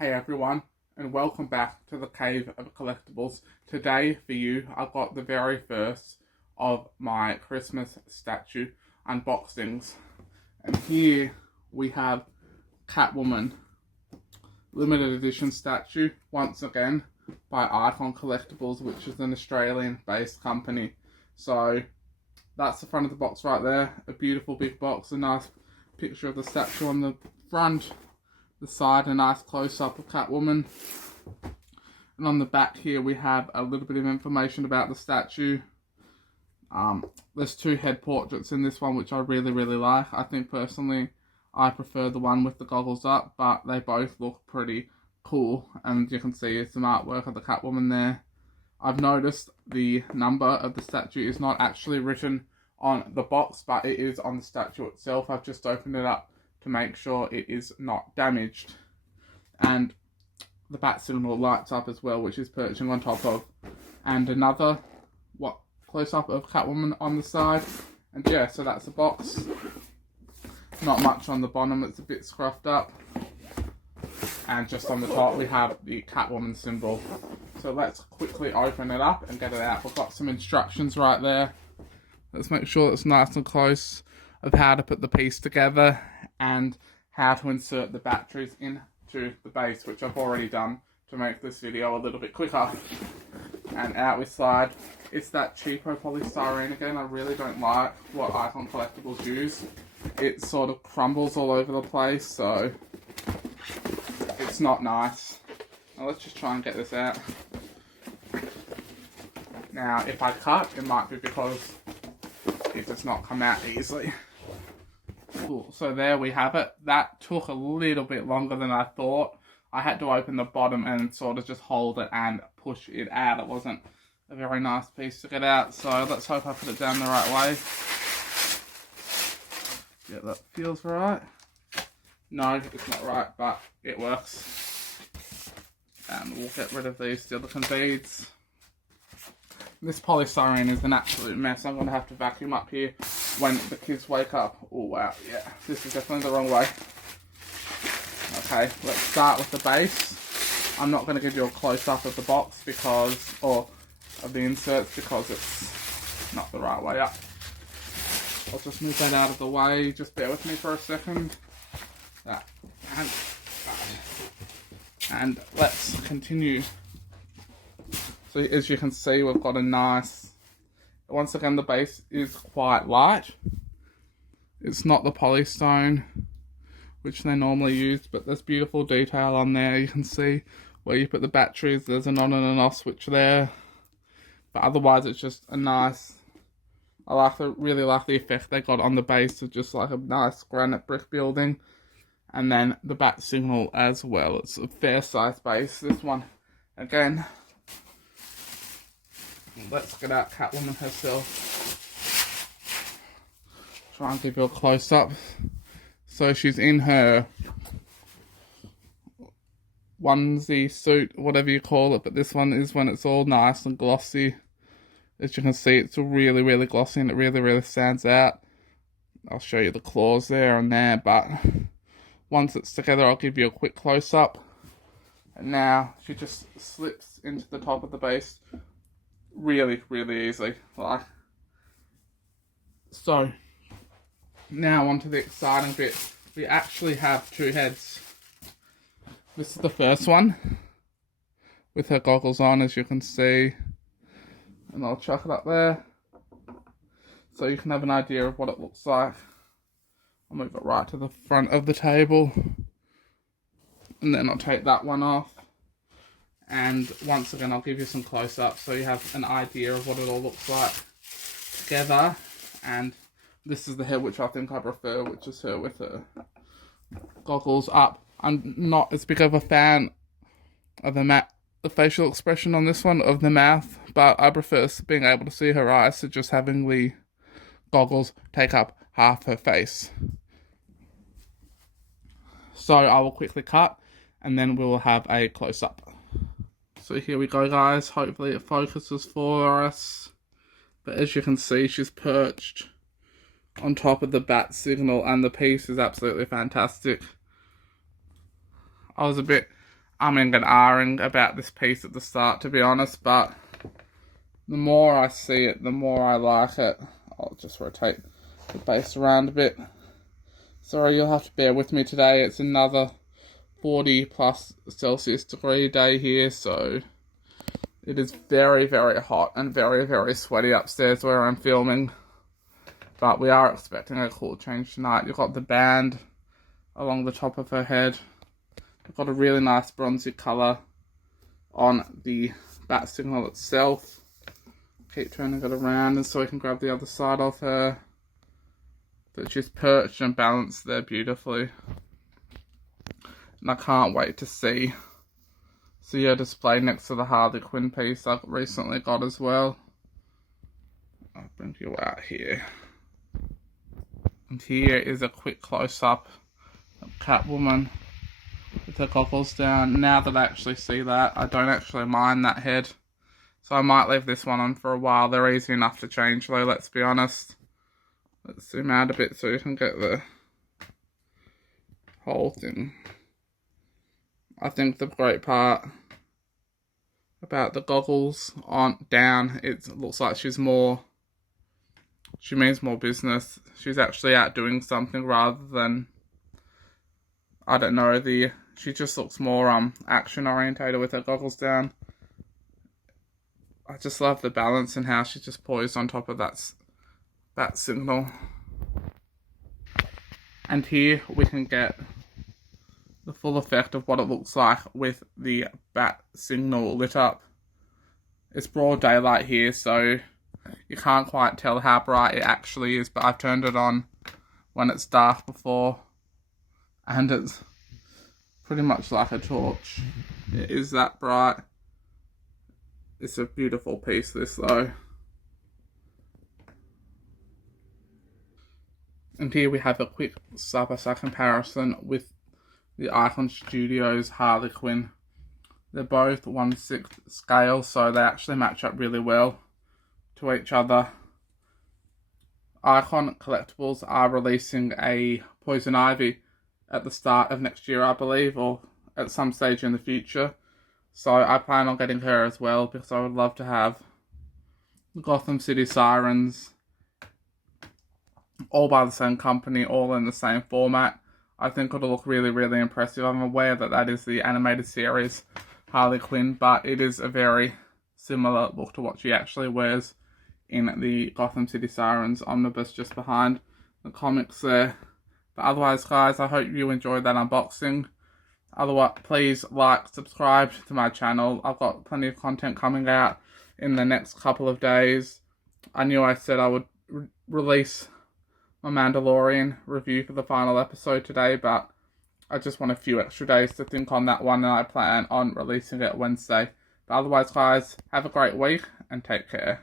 Hey everyone, and welcome back to the Cave of Collectibles. Today for you, I've got the very first of my Christmas statue unboxings. And here we have Catwoman limited edition statue, once again by Icon Collectibles, which is an Australian-based company. So that's the front of the box right there, a beautiful big box, a nice picture of the statue on the front. The side, a nice close-up of Catwoman. And on the back here we have a little bit of information about the statue. There's two head portraits in this one, which I really like. I think personally I prefer the one with the goggles up, but they both look pretty cool. And you can see some artwork of the Catwoman there. I've noticed the number of the statue is not actually written on the box, but it is on the statue itself. I've just opened it up to make sure it is not damaged. And the bat signal lights up as well, which is perching on top of. And another close-up of Catwoman on the side. And yeah, so that's the box. Not much on the bottom, it's a bit scruffed up. And just on the top we have the Catwoman symbol. So let's quickly open it up and get it out. We've got some instructions right there. Let's make sure it's nice and close of how to put the piece together and how to insert the batteries into the base, which I've already done to make this video a little bit quicker. And out we slide. It's that cheapo polystyrene again. I really don't like what Icon Collectibles use. It sort of crumbles all over the place, so it's not nice. Now let's just try and get this out. Now if I cut, it might be because it does not come out easily. Cool. So there we have it. That took a little bit longer than I thought. I had to open the bottom and sort of just hold it and push it out. It wasn't a very nice piece to get out, so let's hope I put it down the right way. Yeah, that feels right. No, it's not right, but it works. And we'll get rid of these silicone beads. This polystyrene is an absolute mess. I'm going to have to vacuum up here when the kids wake up. Oh wow, yeah, this is definitely the wrong way. Okay, let's start with the base. I'm not going to give you a close-up of the box or of the inserts because it's not the right way up. I'll just move that out of the way. Just bear with me for a second. That and that. And let's continue. So as you can see, we've got a nice, once again the base is quite light. It's not the polystone which they normally use, but there's beautiful detail on there. You can see where you put the batteries, there's an on and an off switch there. But otherwise it's just a nice, really like the effect they got on the base of just like a nice granite brick building. And then the bat signal as well. It's a fair size base, this one. Again, let's get out Catwoman herself. Try and give you a close up. So she's in her onesie suit, whatever you call it, but this one is when it's all nice and glossy. As you can see, it's really glossy and it really stands out. I'll show you the claws there and there, but once it's together, I'll give you a quick close up. And now she just slips into the top of the base really easily. So now onto the exciting bit. We actually have two heads. This is the first one with her goggles on, as you can see, and I'll chuck it up there so you can have an idea of what it looks like. I'll move it right to the front of the table and then I'll take that one off. And once again, I'll give you some close-ups so you have an idea of what it all looks like together. And this is the head which I think I prefer, which is her with her goggles up. I'm not as big of a fan of the facial expression on this one, of the mouth, but I prefer being able to see her eyes to just having the goggles take up half her face. So I will quickly cut and then we will have a close-up. So here we go, guys. Hopefully it focuses for us. But as you can see, she's perched on top of the bat signal and the piece is absolutely fantastic. I was a bit umming and ahhing about this piece at the start, to be honest, but the more I see it, the more I like it. I'll just rotate the base around a bit. Sorry, you'll have to bear with me today. It's another 40 plus Celsius degree day here, so it is very, very hot and very, very sweaty upstairs where I'm filming. But we are expecting a cool change tonight. You've got the band along the top of her head. I've got a really nice bronzy colour on the bat signal itself. Keep turning it around and so we can grab the other side of her. But she's perched and balanced there beautifully. And I can't wait to see her display next to the Harley Quinn piece I recently got as well. I'll bring you out here. And here is a quick close-up of Catwoman with her goggles down. Now that I actually see that, I don't actually mind that head. So I might leave this one on for a while. They're easy enough to change though, let's be honest. Let's zoom out a bit so you can get the whole thing. I think the great part about the goggles on down, it looks like she means more business. She's actually out doing something rather than, I don't know, she just looks more action orientated with her goggles down. I just love the balance and how she's just poised on top of that signal. And here we can get the full effect of what it looks like with the bat signal lit up. It's broad daylight here, so you can't quite tell how bright it actually is, but I've turned it on when it's dark before, and it's pretty much like a torch. It is that bright. It's a beautiful piece, this though. And here we have a quick side-by-side comparison with the Icon Studios Harley Quinn. They're both 1/6 scale, so they actually match up really well to each other. Icon Collectibles are releasing a Poison Ivy at the start of next year, I believe, or at some stage in the future. So I plan on getting her as well, because I would love to have the Gotham City Sirens all by the same company, all in the same format. I think it'll look really, really impressive. I'm aware that that is the animated series Harley Quinn, but it is a very similar look to what she actually wears in the Gotham City Sirens omnibus just behind the comics there. But otherwise, guys, I hope you enjoyed that unboxing. Otherwise, please like, subscribe to my channel. I've got plenty of content coming out in the next couple of days. I knew I said I would release my Mandalorian review for the final episode today, but I just want a few extra days to think on that one, and I plan on releasing it Wednesday. But otherwise, guys, have a great week and take care.